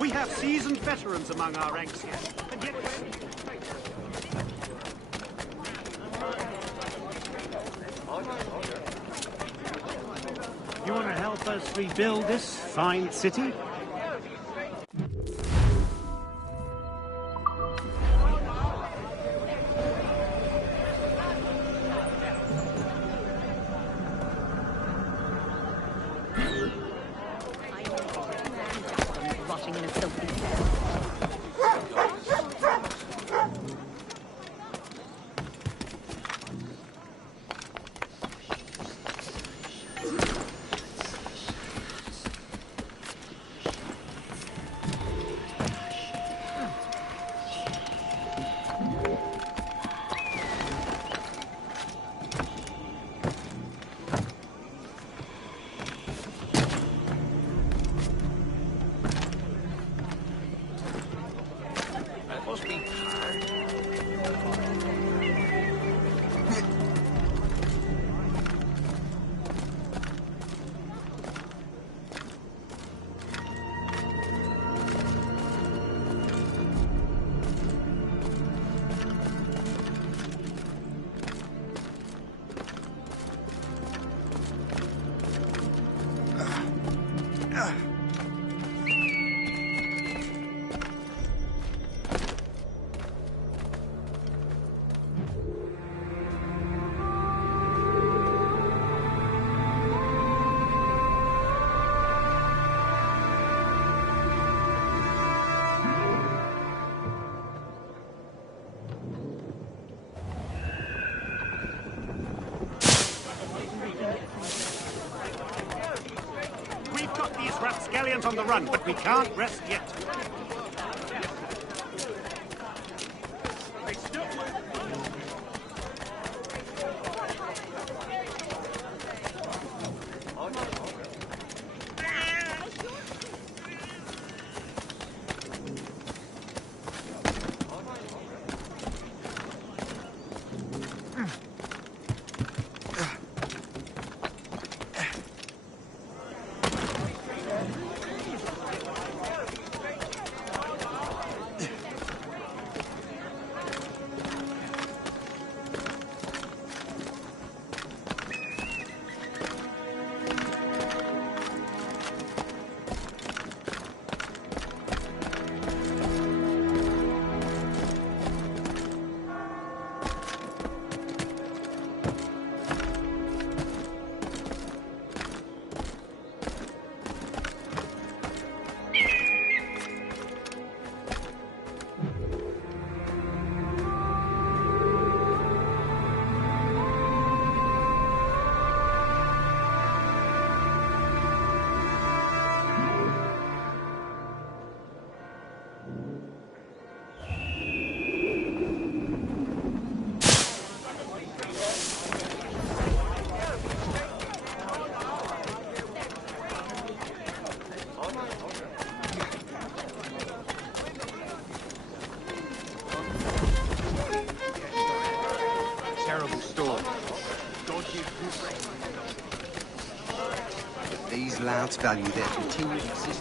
We have seasoned veterans among our ranks here, and yet you want to help us rebuild this fine city? Rapscallions on the run, but we can't rest yet. terrible storm. These louds value their continued existence.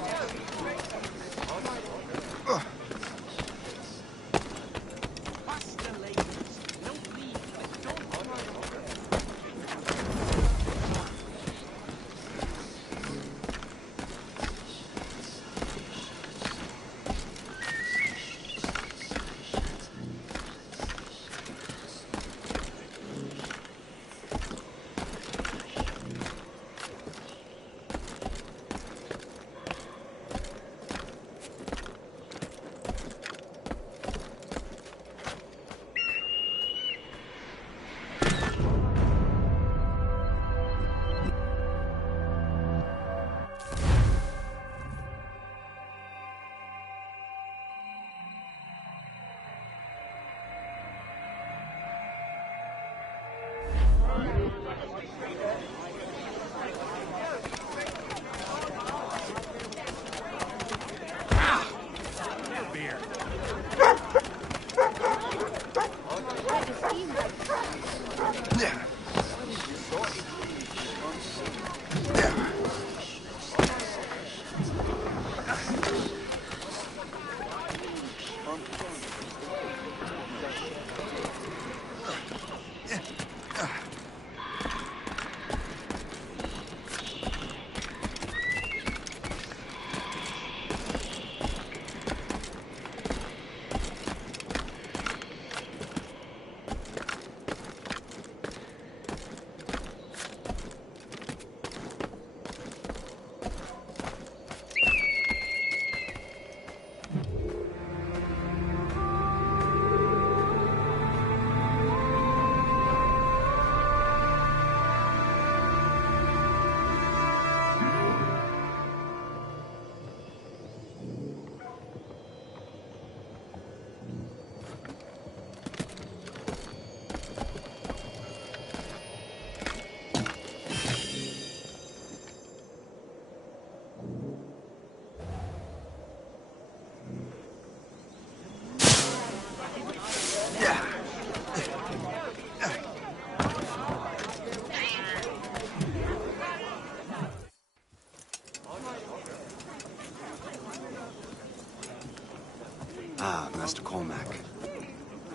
Ah, Master Cormac.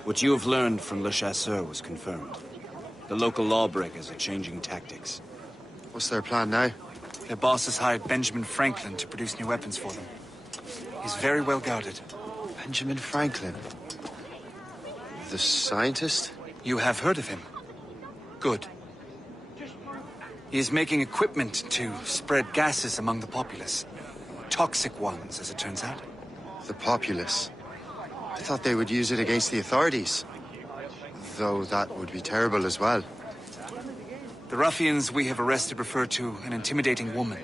What you have learned from Le Chasseur was confirmed. The local lawbreakers are changing tactics. What's their plan now? Their boss has hired Benjamin Franklin to produce new weapons for them. He's very well guarded. Benjamin Franklin? The scientist? You have heard of him? Good. He is making equipment to spread gases among the populace. Toxic ones, as it turns out. The populace? I thought they would use it against the authorities. Though that would be terrible as well. The ruffians we have arrested refer to an intimidating woman.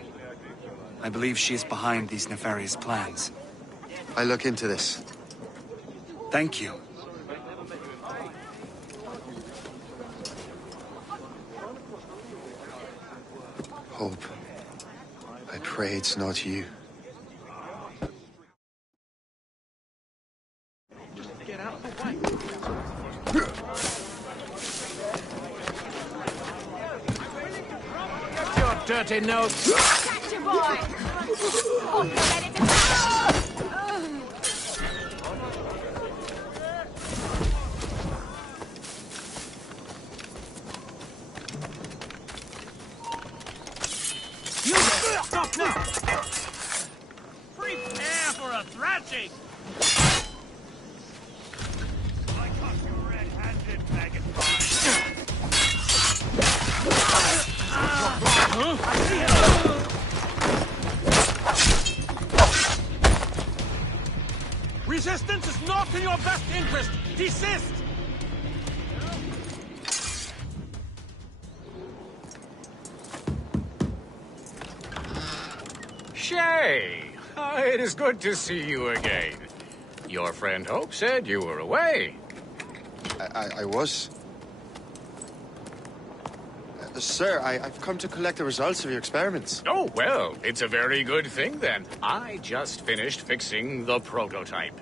I believe she is behind these nefarious plans. I'll look into this. Thank you. Hope. I pray it's not you. Get out of the way. Get your dirty nose. Catch your boy! Oh, you're ready to go! Stop now! Prepare for a thrashing! I caught you red-handed, maggot Resistance is not in your best interest! Desist! Shay! It is good to see you again. Your friend Hope said you were away. I was. Sir, I've come to collect the results of your experiments. Oh, well, it's a very good thing then. I just finished fixing the prototype.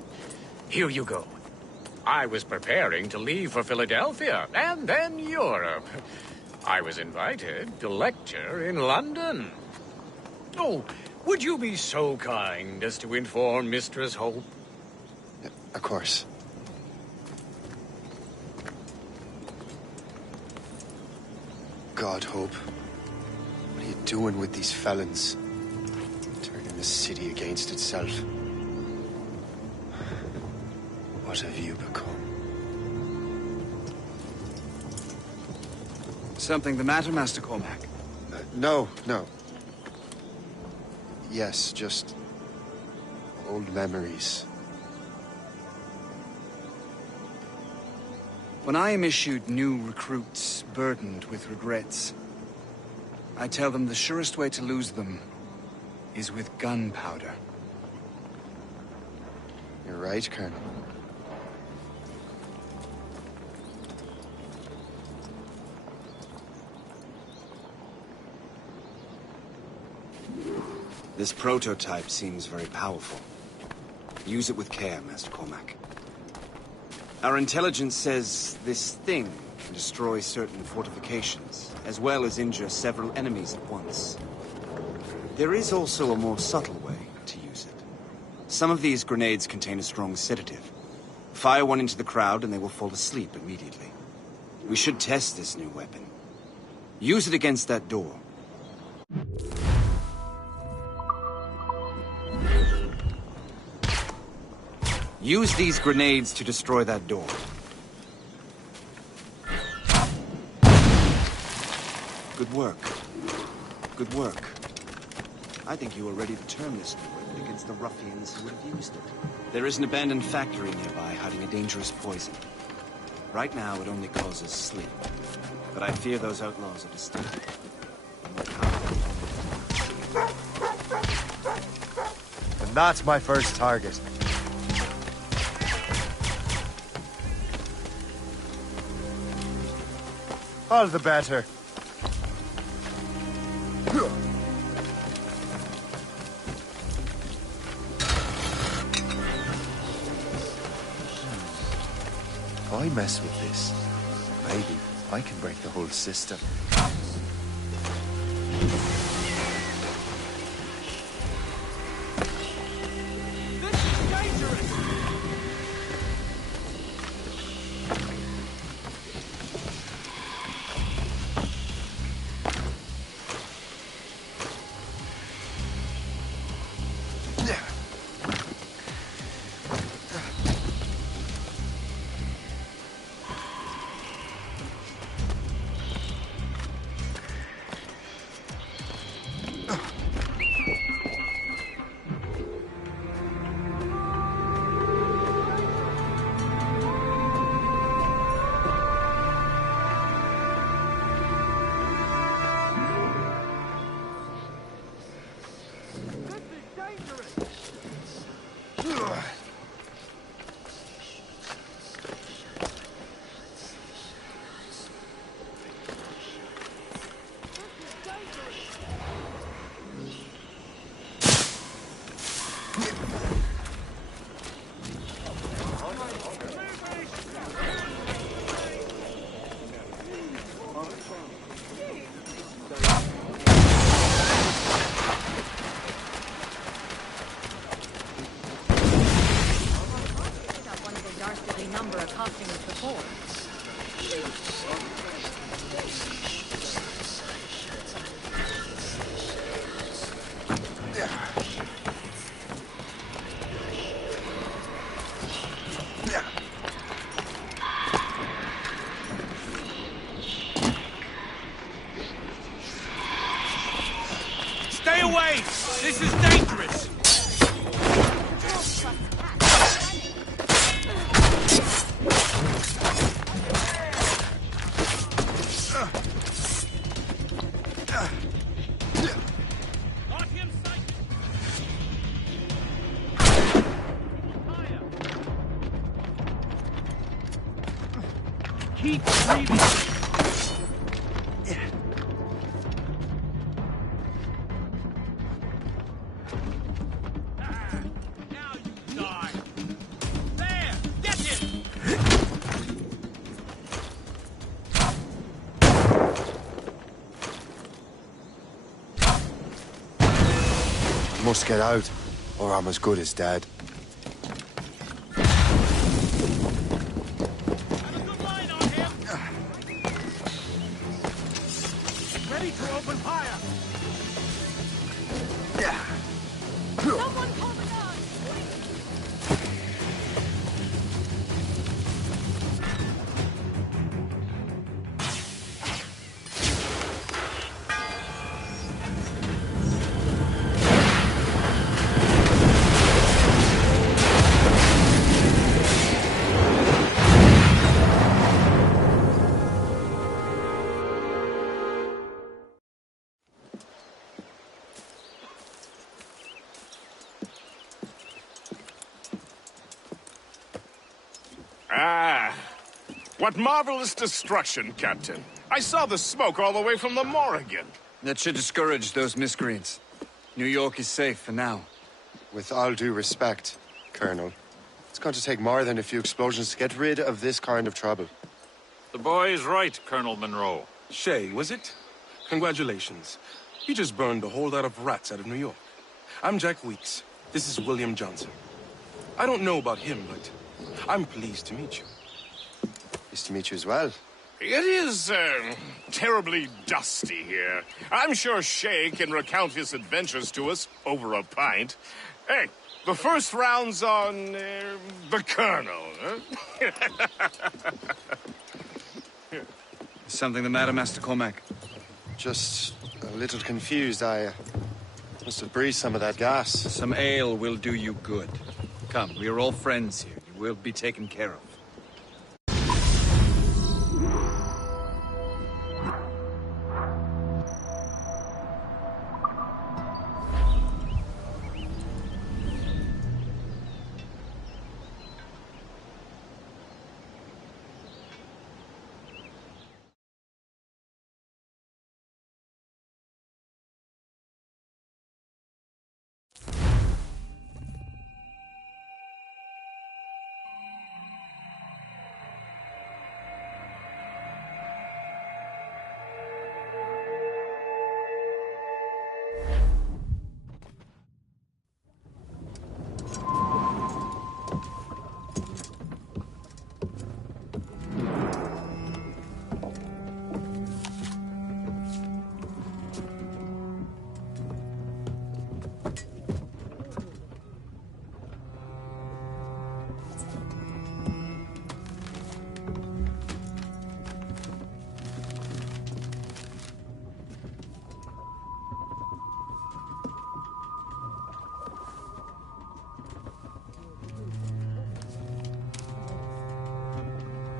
Here you go. I was preparing to leave for Philadelphia, and then Europe. I was invited to lecture in London. Oh, would you be so kind as to inform Mistress Hope? Of course. God, Hope. What are you doing with these felons? Turning the city against itself. What have you become? Something the matter, Master Cormac? No. Yes, just old memories. When I am issued new recruits burdened with regrets, I tell them the surest way to lose them is with gunpowder. You're right, Colonel. This prototype seems very powerful. Use it with care, Master Cormac. Our intelligence says this thing can destroy certain fortifications, as well as injure several enemies at once. There is also a more subtle way to use it. Some of these grenades contain a strong sedative. Fire one into the crowd and they will fall asleep immediately. We should test this new weapon. Use it against that door. Use these grenades to destroy that door. Good work. Good work. I think you are ready to turn this new weapon against the ruffians who would have used it. There is an abandoned factory nearby hiding a dangerous poison. Right now, it only causes sleep. But I fear those outlaws are distinct. And that's my first target. All the better. If I mess with this, maybe I can break the whole system. Stay away! This is dangerous! Keep breathing! Now you die! There! Get him! must get out, or I'm as good as dead. Ready to open fire! Someone call the guard! Ah, what marvelous destruction, Captain. I saw the smoke all the way from the Morrigan. That should discourage those miscreants. New York is safe for now. With all due respect, Colonel, it's going to take more than a few explosions to get rid of this kind of trouble. The boy is right, Colonel Monroe. Shay, was it? Congratulations. You just burned a whole lot of rats out of New York. I'm Jack Weeks. This is William Johnson. I don't know about him, but I'm pleased to meet you. Nice to meet you as well. It is, terribly dusty here. I'm sure Shay can recount his adventures to us over a pint. Hey, the first round's on, the Colonel, huh? Is something the matter, Master Cormac? Just a little confused. I must have breathed some of that gas. Some ale will do you good. Come, we are all friends here. You will be taken care of.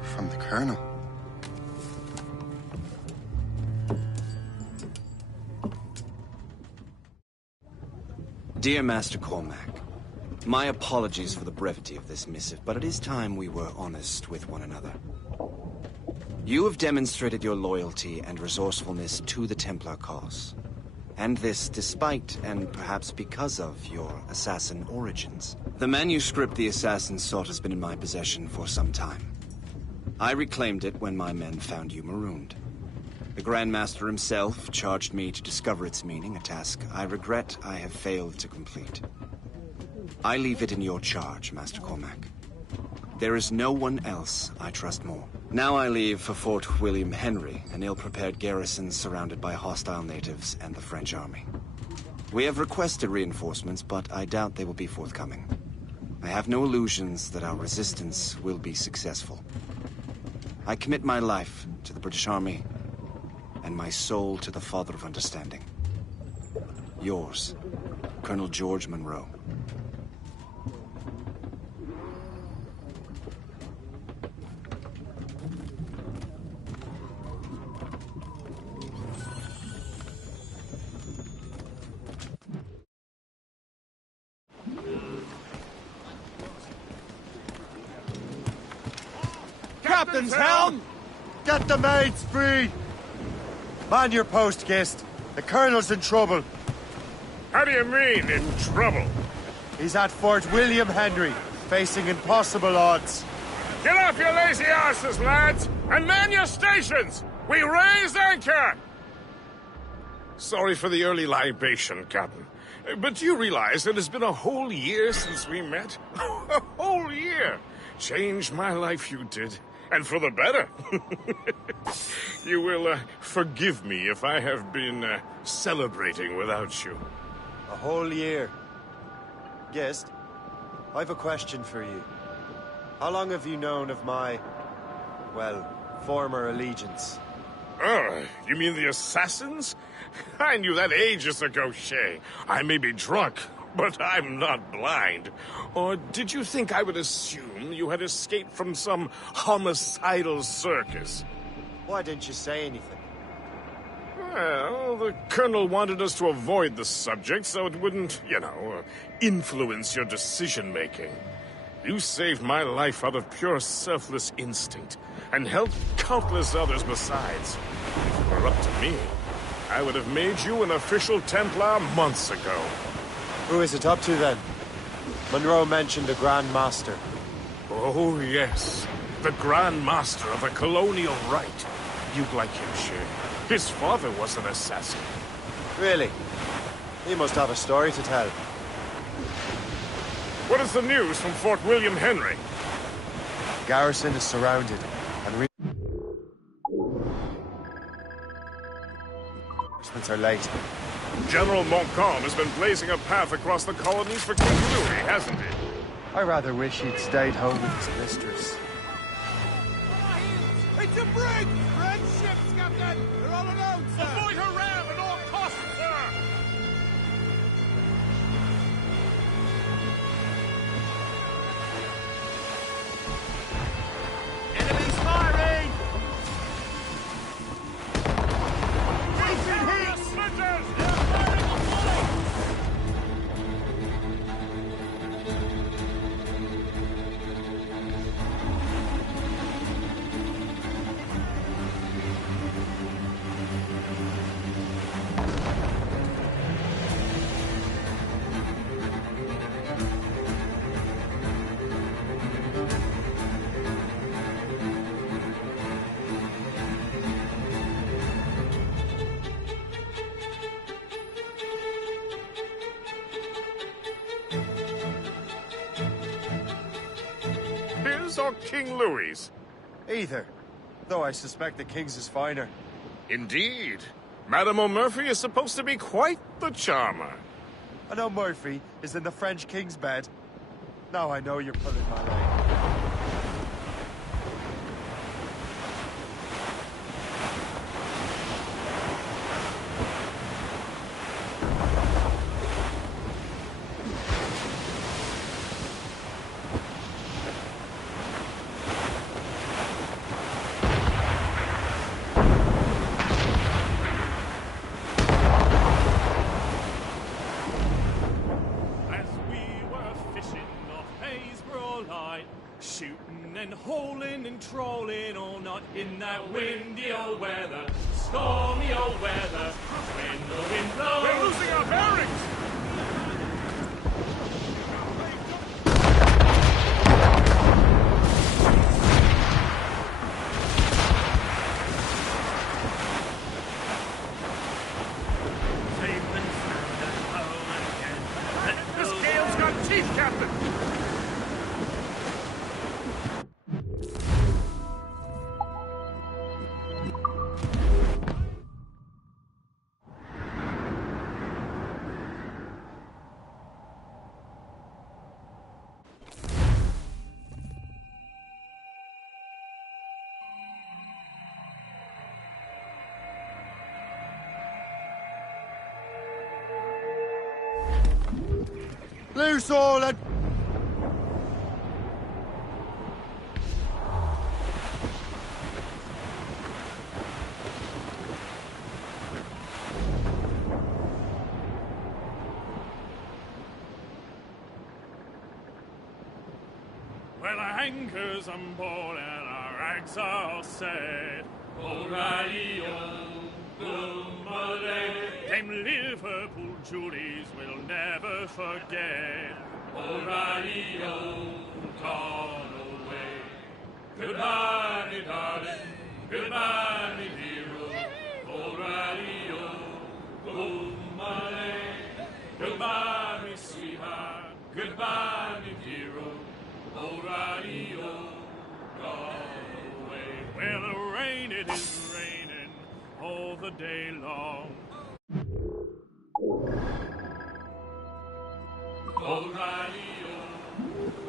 From the Colonel. Dear Master Cormac, my apologies for the brevity of this missive, but it is time we were honest with one another. You have demonstrated your loyalty and resourcefulness to the Templar cause. And this despite, and perhaps because of, your assassin origins. The manuscript the assassin sought has been in my possession for some time. I reclaimed it when my men found you marooned. The Grand Master himself charged me to discover its meaning, a task I regret I have failed to complete. I leave it in your charge, Master Cormac. There is no one else I trust more. Now I leave for Fort William Henry, an ill-prepared garrison surrounded by hostile natives and the French army. We have requested reinforcements, but I doubt they will be forthcoming. I have no illusions that our resistance will be successful. I commit my life to the British Army, and my soul to the Father of Understanding. Yours, Colonel George Monroe. Captain's helm! Get the maids free! Man your post, Gist. The Colonel's in trouble. How do you mean, in trouble? He's at Fort William Henry, facing impossible odds. Get off your lazy arses, lads, and man your stations! We raise anchor! Sorry for the early libation, Captain. But you realize it has been a whole year since we met? A whole year! Changed my life, you did. And for the better. You will forgive me if I have been celebrating without you. A whole year. Guest, I've a question for you. How long have you known of my, well, former allegiance? Oh, you mean the assassins? I knew that ages ago, Shay. I may be drunk, but I'm not blind. Or did you think I would assume you had escaped from some homicidal circus? Why didn't you say anything? Well, the Colonel wanted us to avoid the subject so it wouldn't, influence your decision-making. You saved my life out of pure selfless instinct, and helped countless others besides. If it were up to me, I would have made you an official Templar months ago. Who is it up to then? Monroe mentioned the Grand Master. Oh, yes. The Grand Master of the Colonial Rite. You'd like him, Shay. His father was an assassin. Really? He must have a story to tell. What is the news from Fort William Henry? Garrison is surrounded, and reinforcements are late. General Montcalm has been blazing a path across the colonies for King Louis, hasn't he? I rather wish he'd stayed home with his mistress. It's a brig! Red ships, Captain! They're all alone, sir! Avoid her ram at all costs, sir! Enemies firing! Facing heat! Splinters! They're firing on flank! His or King Louis's? Either. Though I suspect the King's is finer. Indeed. Madame O'Murphy is supposed to be quite the charmer. I know Murphy is in the French King's bed. Now I know you're pulling my leg. Shooting and holing and trolling all night in that windy old weather, stormy old weather. When the wind blows, We're losing our bearings! This gale's got teeth, Captain! Loose all and... Well, our anchors on board and our rags are all set. O'Reilly, them Liverpool Julies will never forget. O'Reilly, gone away. Goodbye, me darling. Goodbye, me hero. O'Reilly, goodbye. the day long. O'Reilly,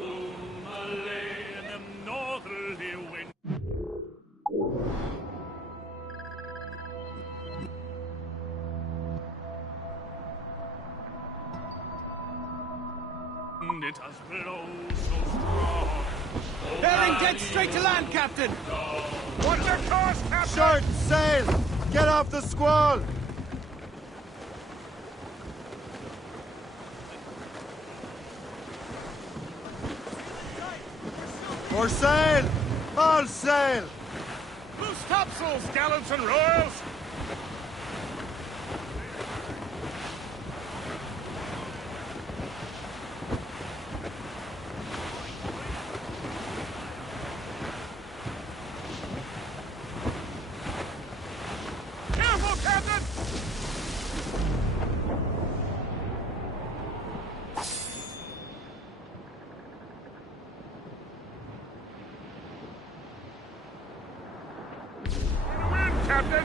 O'Malley, and them northerly winds. It has blown so strong. Bearing dead straight to land, Captain! What's your course, Captain? Short sail! Get off the squall! More sail! All sail! Loose topsails, gallants and royals! Careful, Captain! Wind, Captain!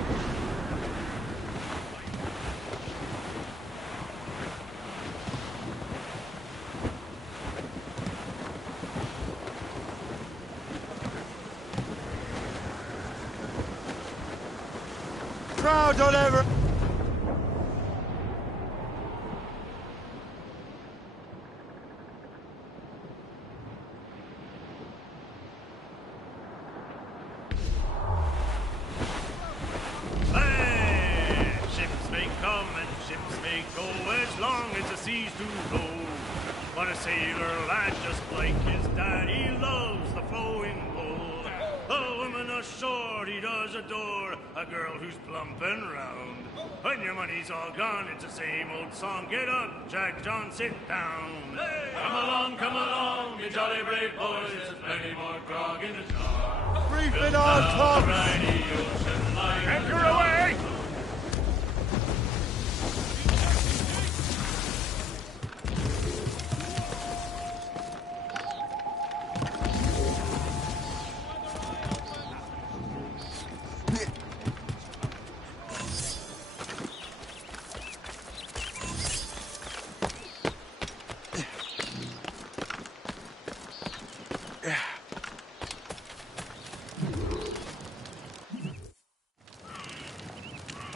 Crowd, don't ever... Hey! Ships may come and ships may go as long as the seas do roll. But a sailor lad just like his daddy loves the flowing bowl. A woman ashore he does adore, a girl who's plump and round. When your money's all gone, it's the same old song. Get up, Jack John, sit down. Come along, you jolly brave boys. There's plenty more grog in the jar. Brief it all, Tom! Anchor away!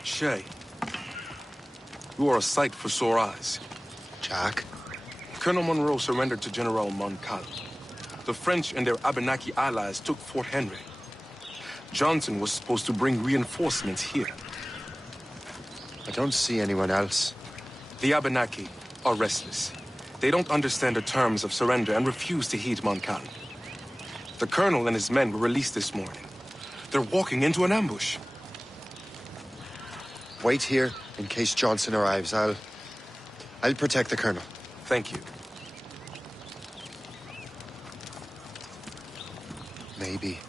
Shay, you are a sight for sore eyes. Jack? Colonel Monroe surrendered to General Montcalm. The French and their Abenaki allies took Fort Henry. Johnson was supposed to bring reinforcements here. I don't see anyone else. The Abenaki are restless. They don't understand the terms of surrender and refuse to heed Montcalm. The colonel and his men were released this morning. They're walking into an ambush. Wait here in case Johnson arrives. I'll protect the colonel. Thank you. Maybe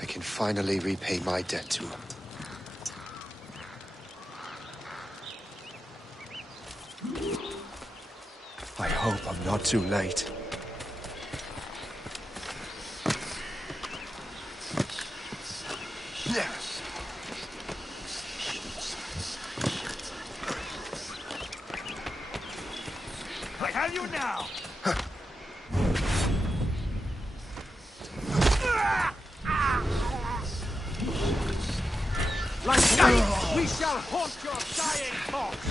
I can finally repay my debt to him. I hope I'm not too late. I have you now! Like night, we shall haunt your dying corpse!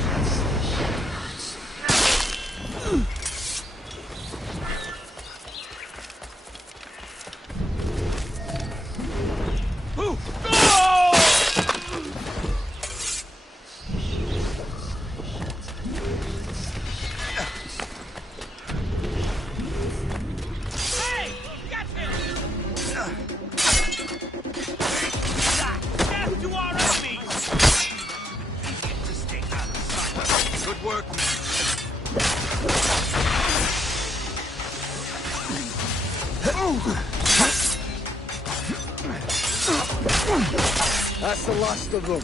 That's the last of them.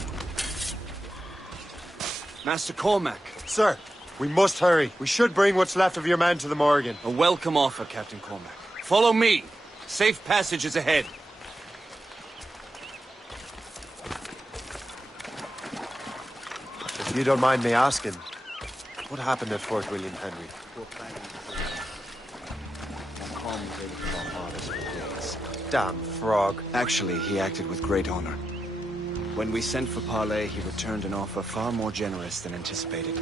Master Cormac, Sir, we must hurry. We should bring what's left of your men to the Morgan. a welcome offer, Captain Cormac. Follow me. Safe passage is ahead. you don't mind me asking, what happened at Fort William Henry? Damn frog. Actually, he acted with great honor. When we sent for Parley, he returned an offer far more generous than anticipated.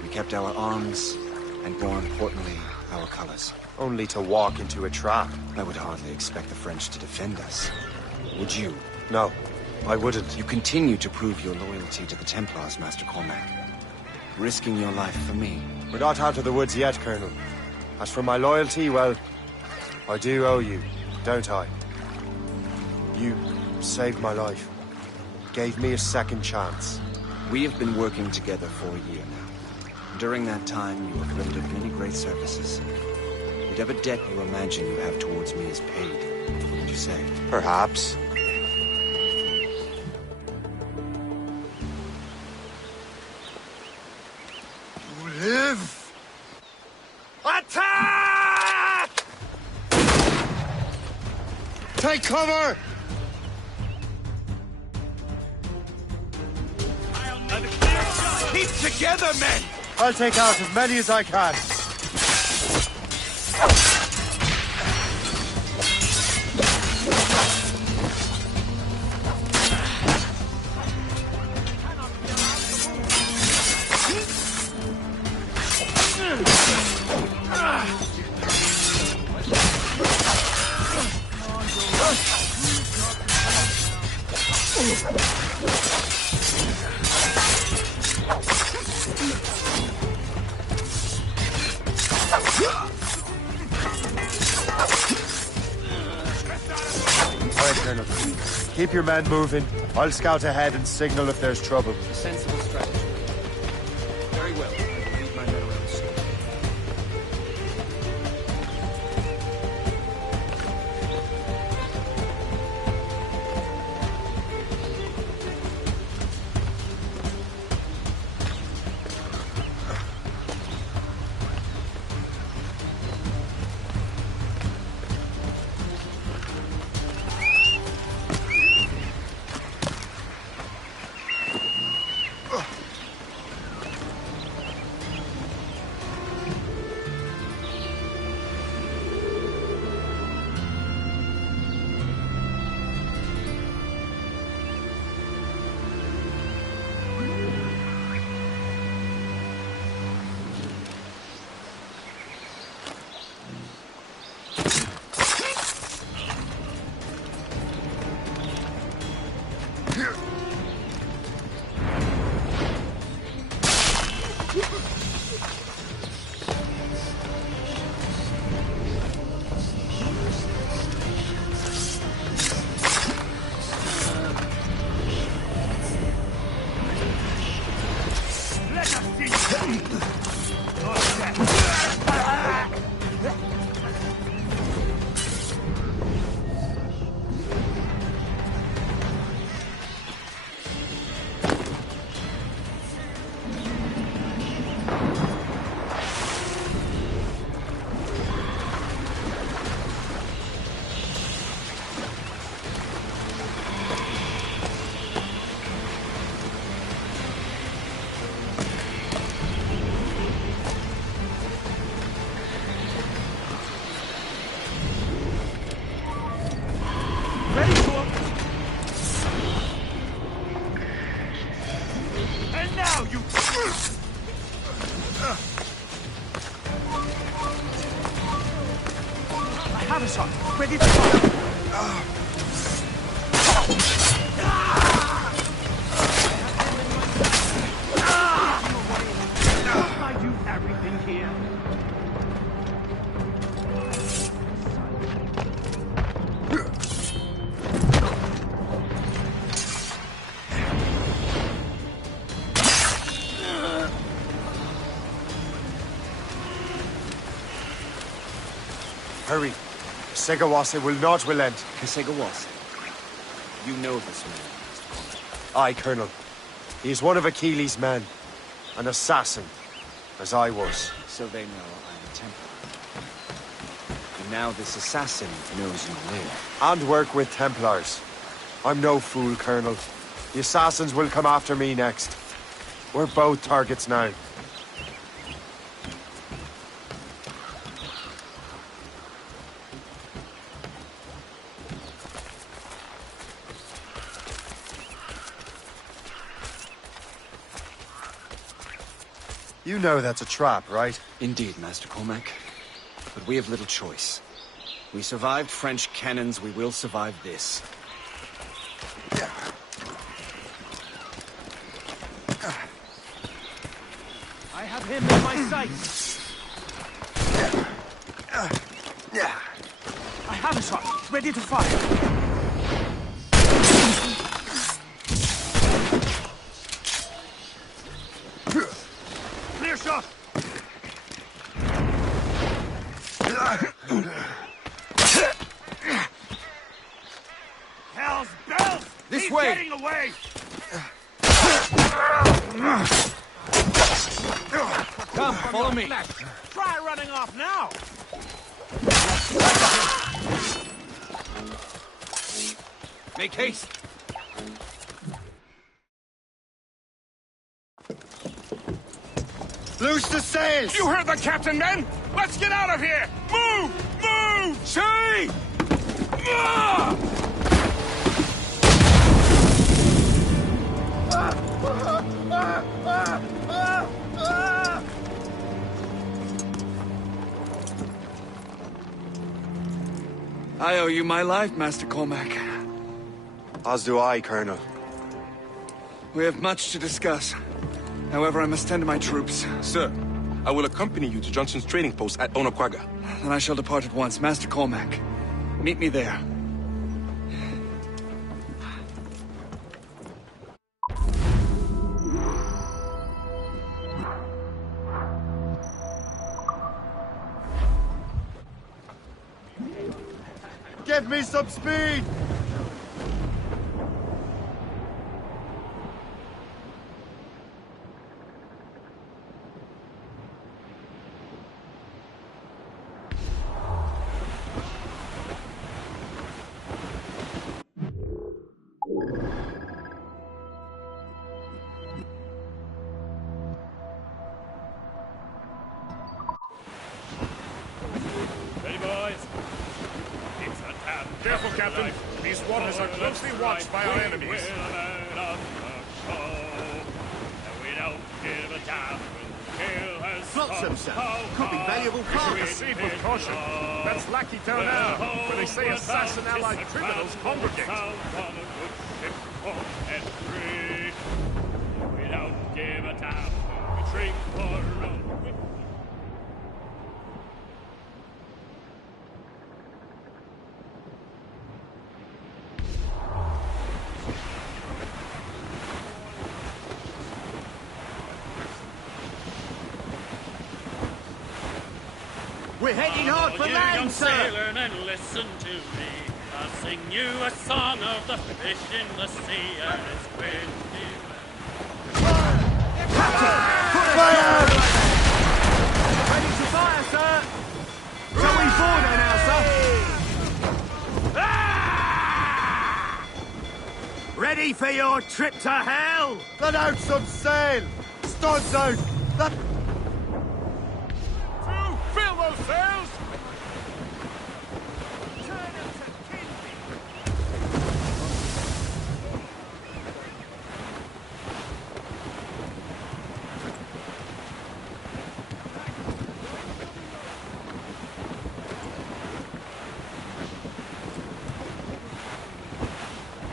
We kept our arms, and more importantly, our colors. Only to walk into a trap. I would hardly expect the French to defend us. Would you? No, I wouldn't. You continue to prove your loyalty to the Templars, Master Cormac. Risking your life for me. We're not out of the woods yet, Colonel. As for my loyalty, well, I do owe you, don't I? You saved my life. Gave me a second chance. We have been working together for a year now. During that time, you have rendered many great services. Whatever debt you imagine you have towards me is paid, wouldn't you say? Perhaps. You live! Attack! Take cover! Keep together, men! I'll take out as many as I can. Keep your men moving. I'll scout ahead and signal if there's trouble. A sensible strategy. Very well. Lead my men around soon. Hurry. Segawase will not relent. Segawase? You know this man, Mr. Cormac. Aye, Colonel. He is one of Achilles' men. An assassin, as I was. So they know I'm a Templar. And now this assassin knows you live. And work with Templars. I'm no fool, Colonel. The assassins will come after me next. We're both targets now. You know that's a trap, right? Indeed, Master Cormac. But we have little choice. We survived French cannons, we will survive this. I have him in my sights. I have a shot, ready to fire. Clear shot. Hell's bells! This He's way! Getting away! Come, follow me. Try running off now! Make haste. Loose the sails! You heard the captain, men! Let's get out of here! Move! Move! Say! I owe you my life, Master Cormac. As do I, Colonel. We have much to discuss. However, I must tend to my troops. Sir, I will accompany you to Johnson's trading post at Onokwaga. Then I shall depart at once. Master Cormac, meet me there. Give me some speed! Ready, boys? It's a tap. Careful, Captain. These waters are closely watched by our enemies. We don't give a damn when kill has Flotsam, sir. come. Could be valuable cargo. Proceed with caution. That's Lackey Town now, where they say assassin allied criminals congregate. We don't give a damn when we drink for rum. We're heading hard for land, sir! Sailor, and listen to me. I'll sing you a song of the fish in the sea, and it's windy. Fire! Ready to fire, sir! Shall we board her now, sir? Ready for your trip to hell? Let out some sail! Studs out! That... Fill those sails!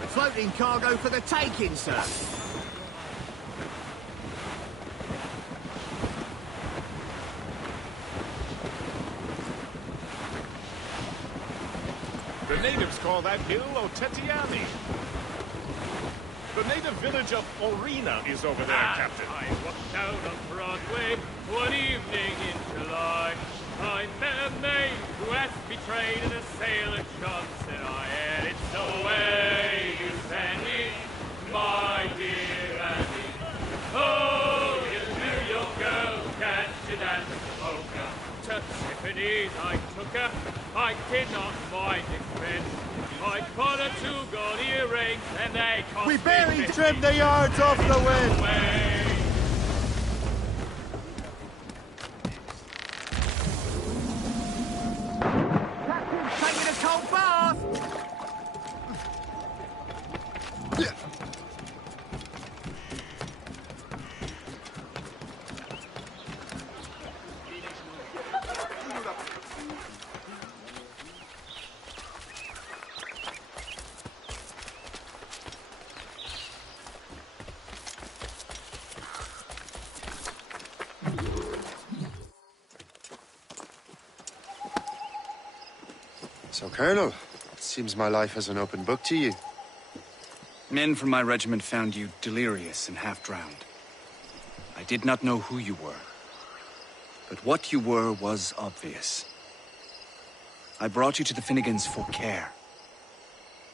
Floating cargo for the taking, sir. The natives call that hill Otetiani. The native village of Orina is over there, Captain. I walked down on Broadway one evening in July. I met a maid who had betrayed in a sailor Johnson. I had it so way, you Fanny, my dear Annie. Oh, you New York girl, can't you dance the polka? To Tiffany's I took her, I did not mind expense. I put her 2 gold earrings and they cost We me barely 50 trimmed the yards off the wind! away. So, Colonel, it seems my life has an open book to you. Men from my regiment found you delirious and half-drowned. I did not know who you were. But what you were was obvious. I brought you to the Finnegans for care.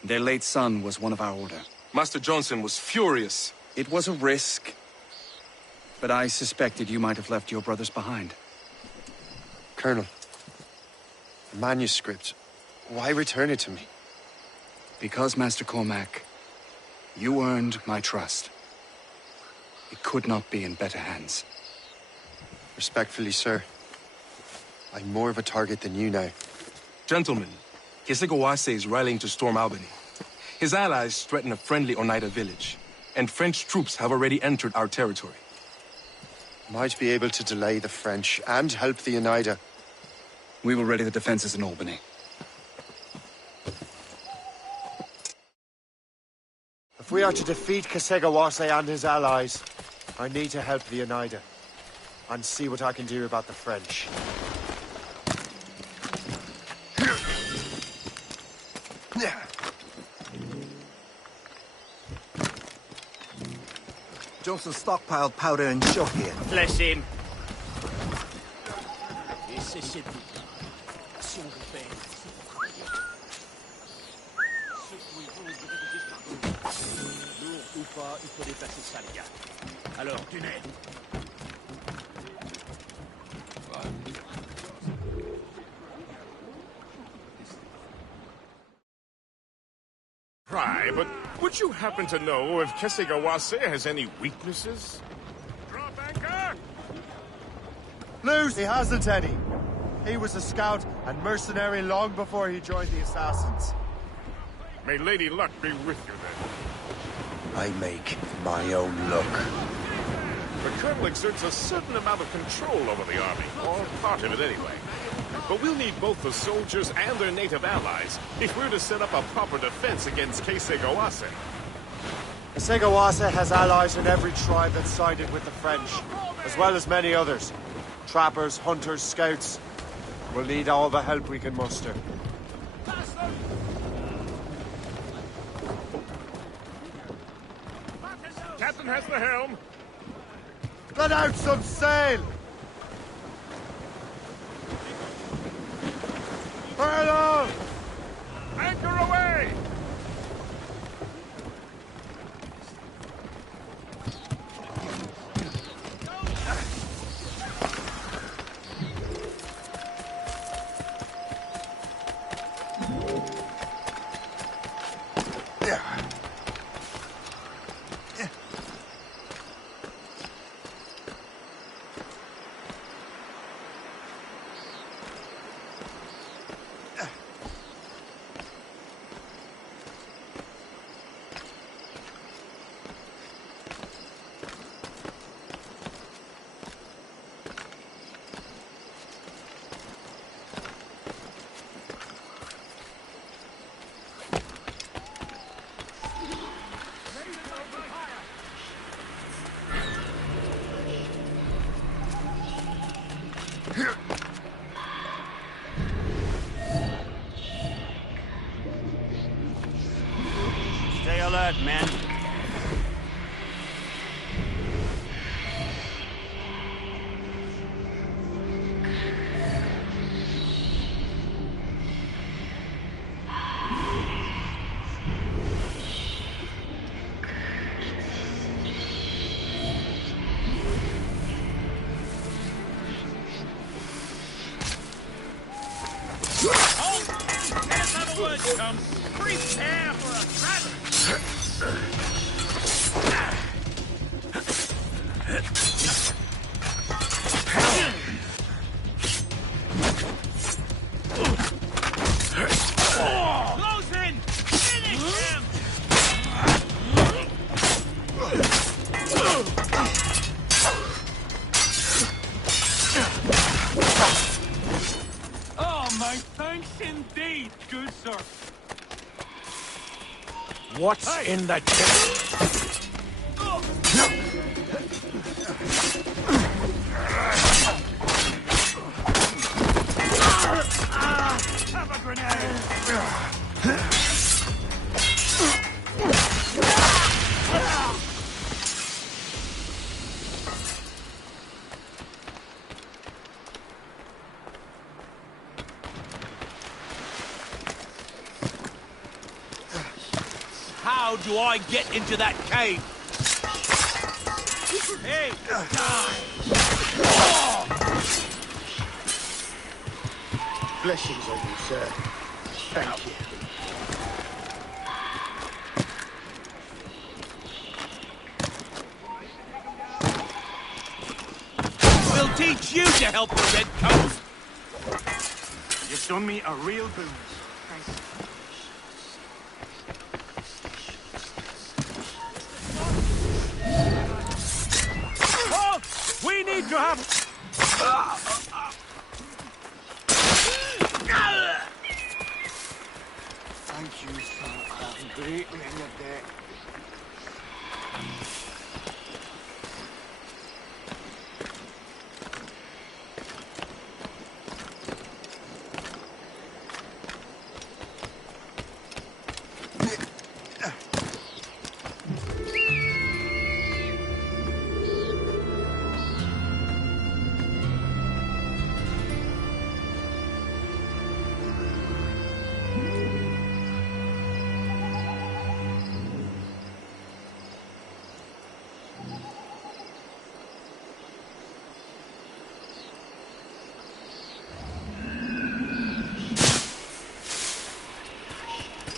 Their late son was one of our order. Master Johnson was furious. It was a risk, but I suspected you might have left your brothers behind. Colonel, the manuscript, why return it to me? Because, Master Cormac, you earned my trust. It could not be in better hands. Respectfully, sir, I'm more of a target than you now. Gentlemen, Kesegawase is rallying to storm Albany. His allies threaten a friendly Oneida village, and French troops have already entered our territory. Might be able to delay the French and help the Oneida. We will ready the defenses in Albany. If we are to defeat Kesegawase and his allies, I need to help the Oneida and see what I can do about the French. Johnson stockpiled powder and shot here. Bless him. Alors, tu n'es. Right, but would you happen to know if Kesegawase has any weaknesses? Drop anchor! Lose! He hasn't any. He was a scout and mercenary long before he joined the Assassins. May Lady Luck be with you then. I make my own luck. The Colonel exerts a certain amount of control over the army, or part of it anyway. But we'll need both the soldiers and their native allies if we're to set up a proper defense against Kesegawase. Kesegawase has allies in every tribe that sided with the French, as well as many others. Trappers, hunters, scouts. We'll need all the help we can muster. Captain has the helm. Let out some sail! Furlough! Anchor away! Stay alert, men. Come, prepare for a battle! Close in! Finish him! Oh, my thanks indeed, good sir. What's in the chest? Have a grenade! how do I get into that cave? Hey, die! Blessings on you, sir. Thank you. We'll teach you to help the redcoats! You've done me a real boon. Oh! We need to have... Thank you, sir. I'm greatly in your debt.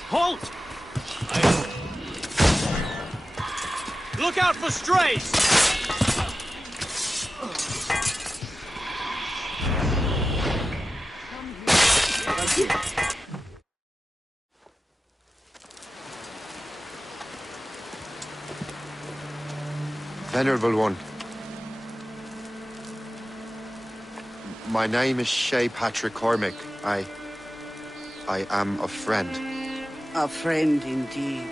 Halt! Look out for strays! Venerable one. My name is Shay Patrick Cormac. I am a friend. A friend indeed.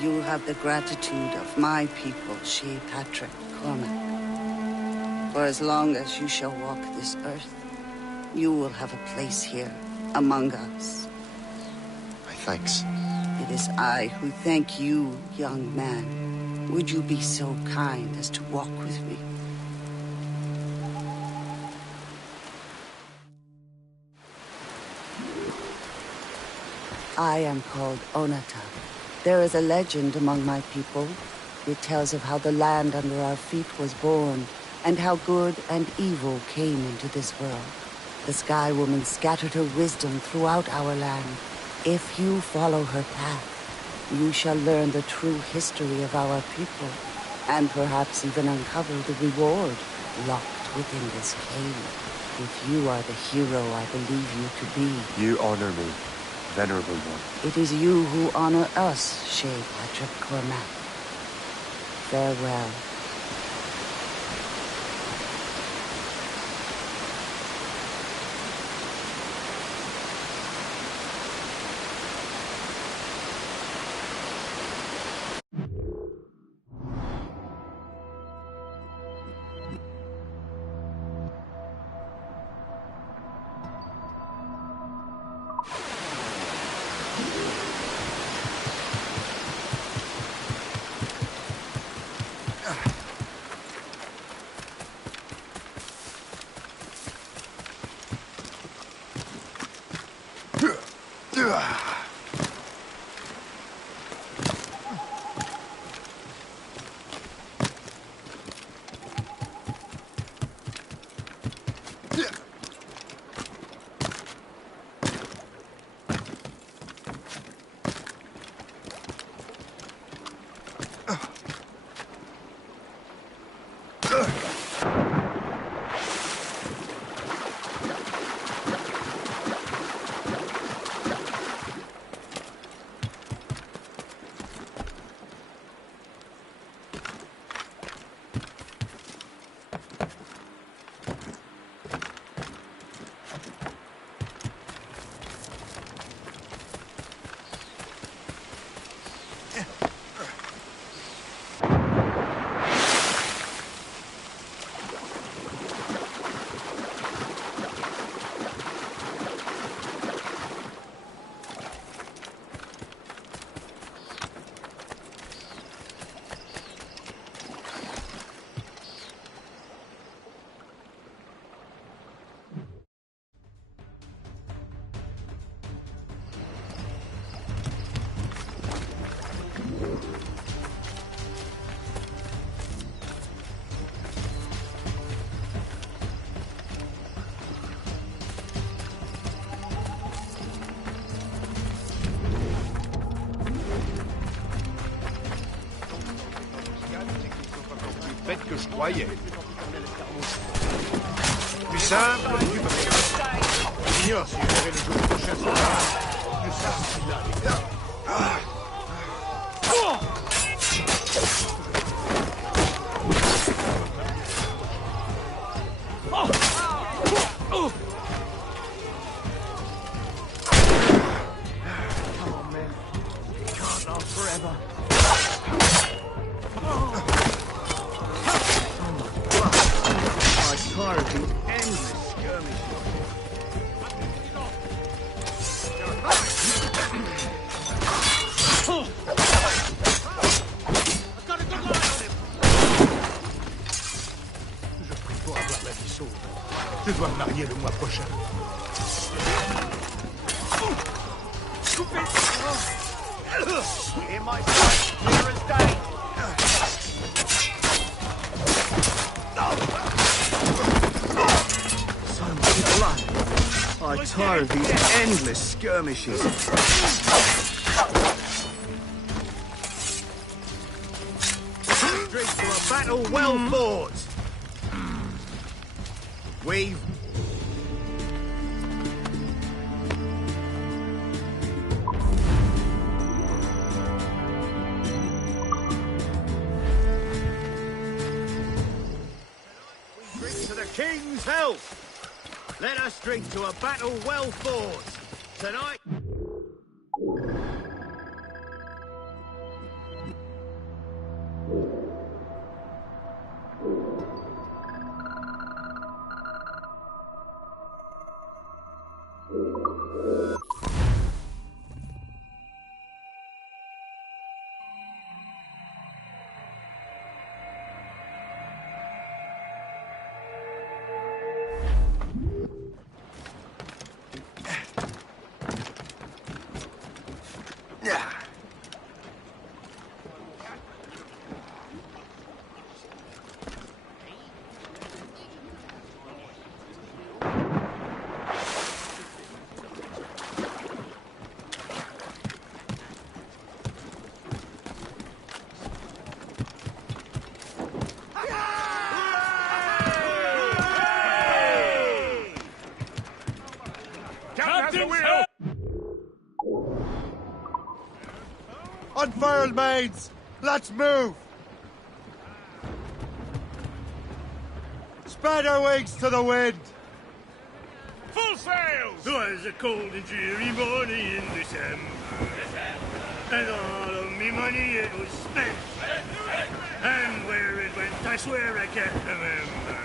You have the gratitude of my people, Shay Patrick Cormac. For as long as you shall walk this earth, you will have a place here, among us. My thanks. It is I who thank you, young man. Would you be so kind as to walk with me? I am called Onata. There is a legend among my people. It tells of how the land under our feet was born, and how good and evil came into this world. The Sky Woman scattered her wisdom throughout our land. If you follow her path, you shall learn the true history of our people, and perhaps even uncover the reward locked within this cave. If you are the hero I believe you to be. You honor me, Venerable one. It is you who honor us, Shay Patrick Cormac. Farewell. bête que je croyais. Plus simple, plus facile. J'ignore si je verrai le jour prochain. Je sais qu'il a les gars. Je dois me marier le mois prochain. In my sight, clear as day. So much blood. I'm tired of these endless skirmishes. Street to a battle well fought. We've drink to the King's health. Let us drink to a battle well fought. Tonight. Unfurled, maids! Let's move! Spread our wings to the wind! Full sails! 'Twas a cold and dreary morning in December, and all of me money it was spent. And where it went, I swear I can't remember.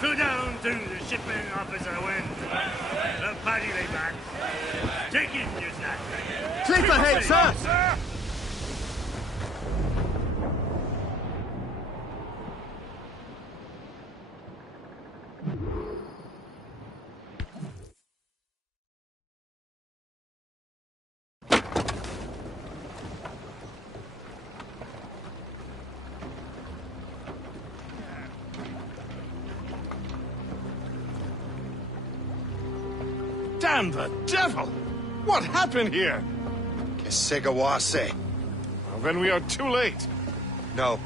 So down to the shipping office I went. The party lay back, taking your snack. Clip ahead, sir! Damn the devil! What happened here? Kesigawase. Well, then we are too late. No.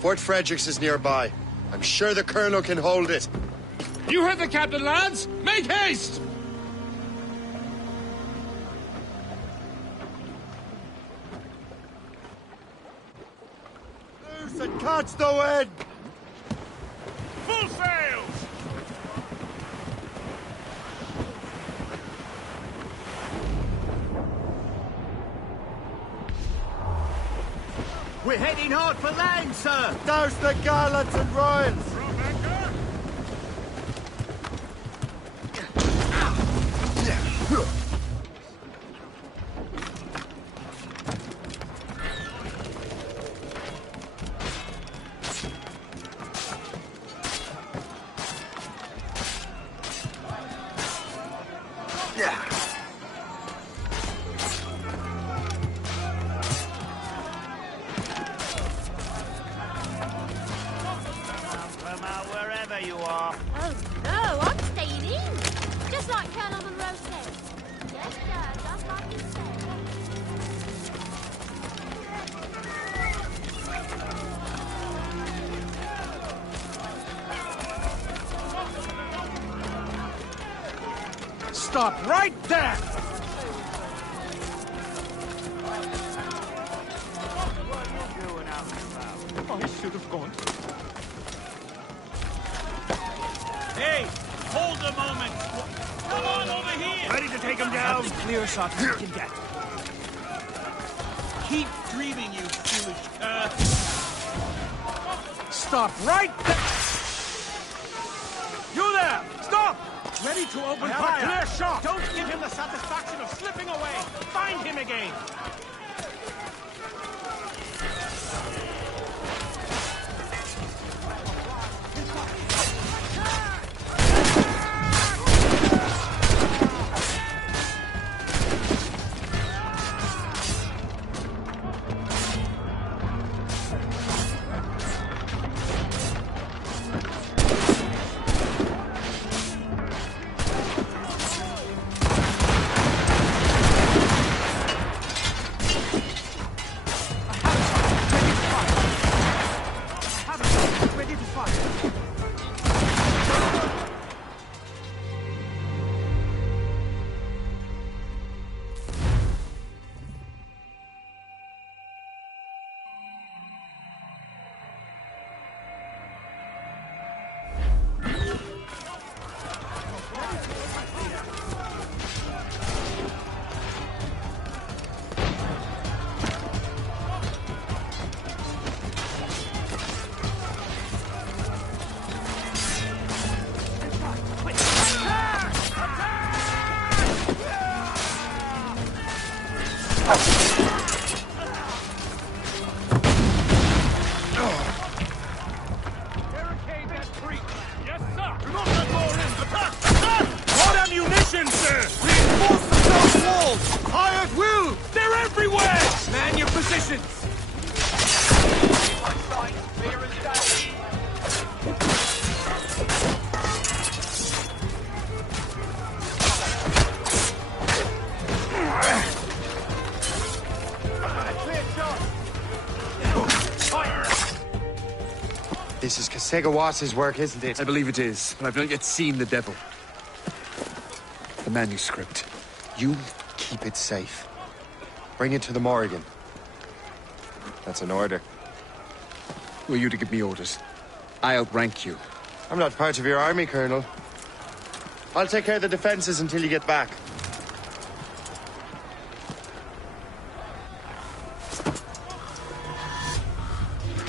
Fort Fredericks is nearby. I'm sure the Colonel can hold it. You heard the captain, lads! Make haste! Loose and catch the wind! Full sails! We're heading hard for land, sir! Douse the gallants and royals! Wherever you are. Oh, no, I'm staying in. Just like Colonel Monroe said. Yes, sir, just like he said. Stop right there! I should have gone. Hey, hold a moment. Come on over here. Ready to take him down? As clear a shot as you can get. Keep dreaming, you foolish cur. Stop right there! You there! Stop! Ready to open fire! Clear shot! Don't give him the satisfaction of slipping away. Find him again. Barricade that breach! Yes, sir! Do not let more in! Attack! Attack! What ammunition, sir! Reinforce the south walls! Fire at will! They're everywhere! Man your positions! This is Kasegawas's work, isn't it? I believe it is, but I've not yet seen the devil. The manuscript. You keep it safe. Bring it to the Morrigan. That's an order. Who are you to give me orders? I outrank you. I'm not part of your army, Colonel. I'll take care of the defenses until you get back.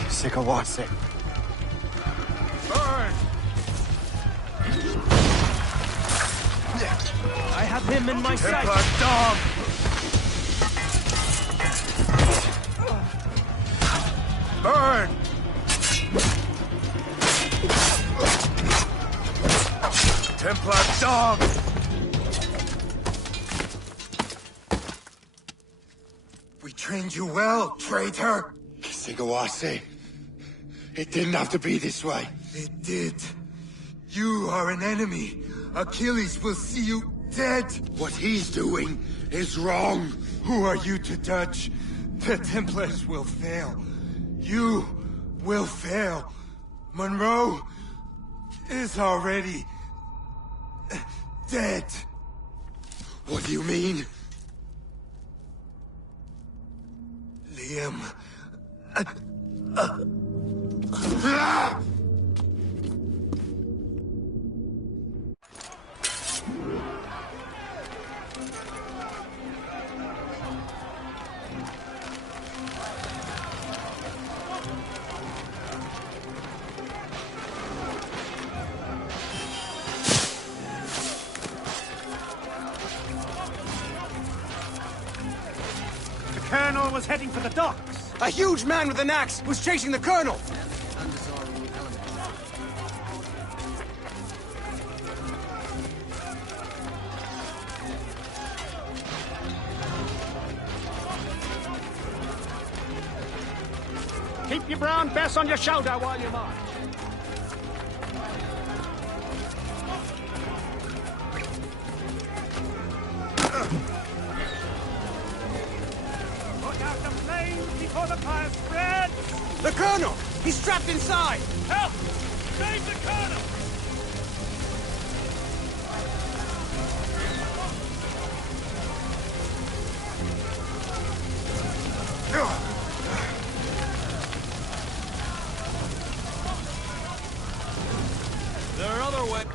Kasegawase. Burn! I have him in my sight! Dog! Burn! Templar dog! We trained you well, traitor! Kasegawase. It didn't have to be this way. It did. You are an enemy. Achilles will see you dead. What he's doing is wrong. Who are you to judge? The Templars will fail. You will fail. Monroe is already dead. What do you mean? Liam. The Colonel was heading for the docks! A huge man with an axe was chasing the Colonel! Keep your brown bess on your shoulder while you march. Look out the flames before the fire spreads! The Colonel! He's trapped inside! Help! Save the Colonel! There are other ways.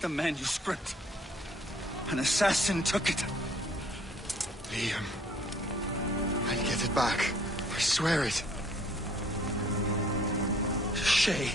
The manuscript. An assassin took it. Liam. I'll get it back. I swear it. Shay.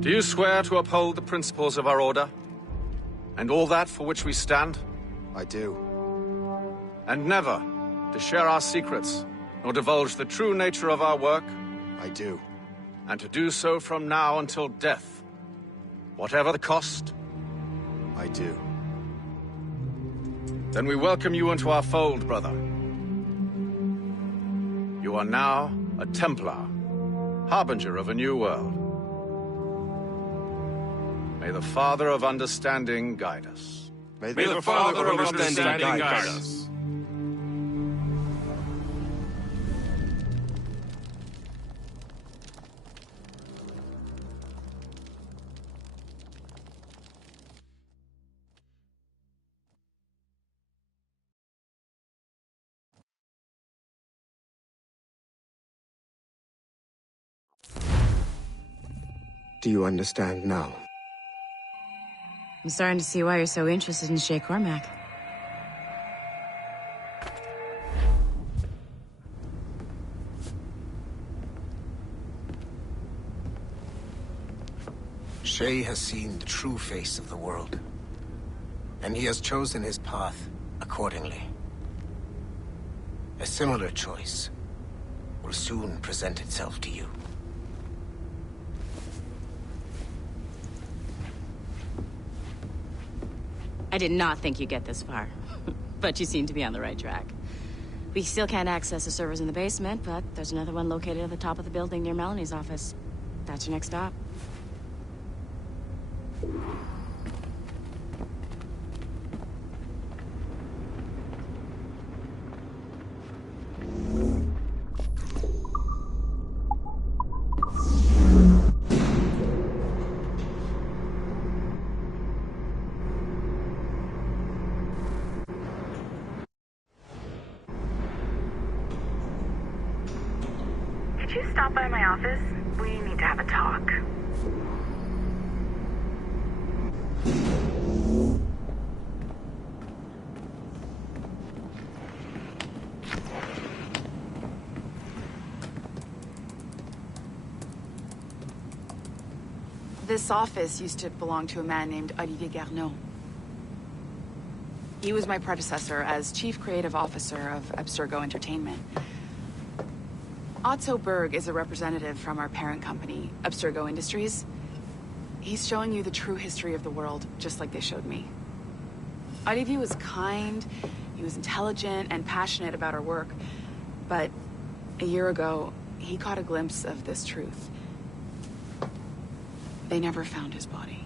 Do you swear to uphold the principles of our order? And all that for which we stand? I do. And never to share our secrets, nor divulge the true nature of our work? I do. And to do so from now until death, whatever the cost? I do. Then we welcome you into our fold, brother. You are now a Templar, harbinger of a new world. May the Father of Understanding guide us. May the Father of Understanding guide us. Do you understand now? I'm starting to see why you're so interested in Shay Cormac. Shay has seen the true face of the world, and he has chosen his path accordingly. A similar choice will soon present itself to you. I did not think you'd get this far, but you seem to be on the right track. We still can't access the servers in the basement, but there's another one located at the top of the building near Melanie's office. That's your next stop. Could you stop by my office? We need to have a talk. This office used to belong to a man named Olivier Garneau. He was my predecessor as Chief Creative Officer of Abstergo Entertainment. Otto Berg is a representative from our parent company, Abstergo Industries. He's showing you the true history of the world, just like they showed me. Olivier was kind, he was intelligent and passionate about our work, but a year ago, he caught a glimpse of this truth. They never found his body.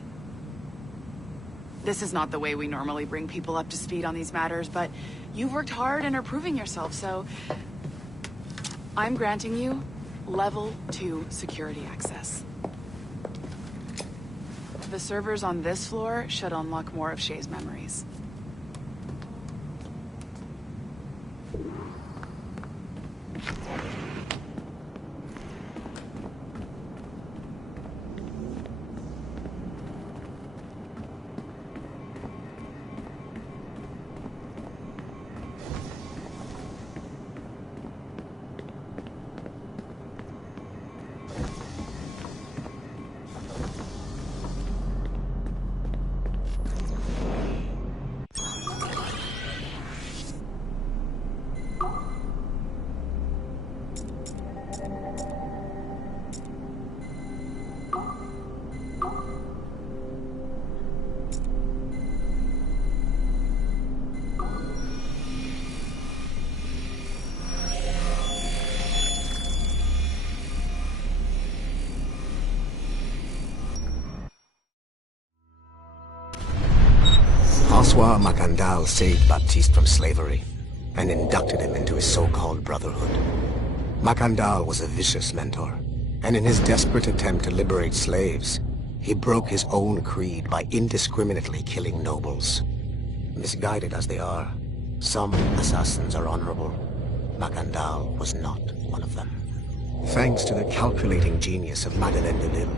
This is not the way we normally bring people up to speed on these matters, but you've worked hard and are proving yourself, so I'm granting you level 2 security access. The servers on this floor should unlock more of Shay's memories. François Macandal saved Baptiste from slavery and inducted him into his so-called brotherhood. Macandal was a vicious mentor, and in his desperate attempt to liberate slaves, he broke his own creed by indiscriminately killing nobles. Misguided as they are, some assassins are honorable. Macandal was not one of them. Thanks to the calculating genius of Madeleine de Lille,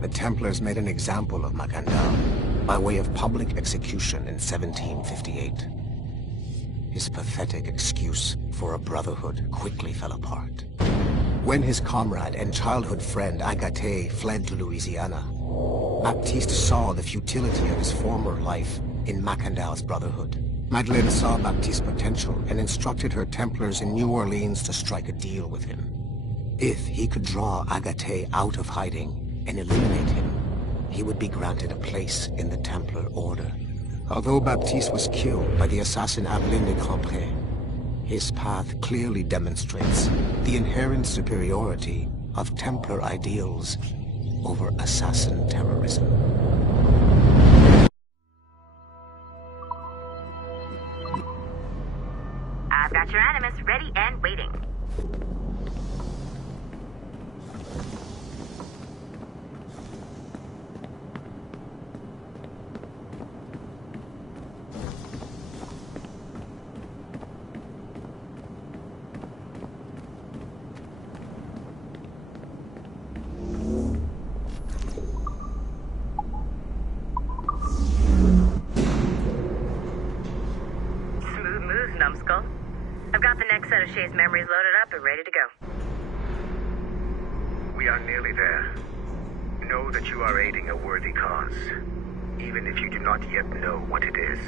the Templars made an example of Macandal by way of public execution in 1758. His pathetic excuse for a brotherhood quickly fell apart. When his comrade and childhood friend Agathe fled to Louisiana, Baptiste saw the futility of his former life in Macandal's brotherhood. Madeleine saw Baptiste's potential and instructed her Templars in New Orleans to strike a deal with him. If he could draw Agathe out of hiding and eliminate him, he would be granted a place in the Templar Order. Although Baptiste was killed by the assassin Aveline de Cambrai, his path clearly demonstrates the inherent superiority of Templar ideals over assassin terrorism. I've got your animus ready and waiting. Numbskull. I've got the next set of Shay's memories loaded up and ready to go. We are nearly there. Know that you are aiding a worthy cause, even if you do not yet know what it is.